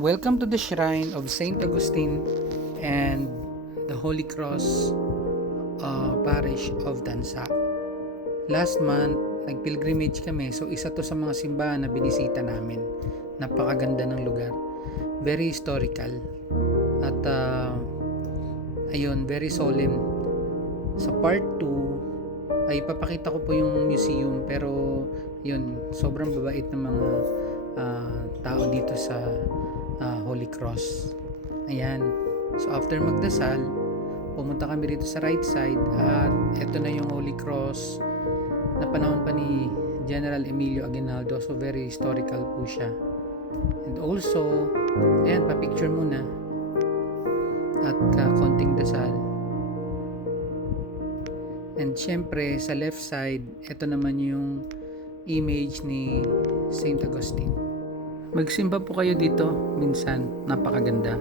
Welcome to the shrine of Saint Augustine and the Holy Cross Parish of Tansa. Last month, nag-pilgrimage kami, so isa to sa mga simbahan na binisita namin. Napakaganda ng lugar. Very historical. At ayun, very solemn. Sa part 2 ay papakita ko po yung museum, pero yun, sobrang babait ng mga tao dito sa Holy Cross. Ayan. So after magdasal, pumunta kami rito sa right side at eto na yung Holy Cross na panahon pa ni General Emilio Aguinaldo. So very historical po siya. And also, ayan, pa-picture muna at konting dasal. And syempre, sa left side, eto naman yung image ni Saint Augustine. Magsimba po kayo dito minsan, napakaganda.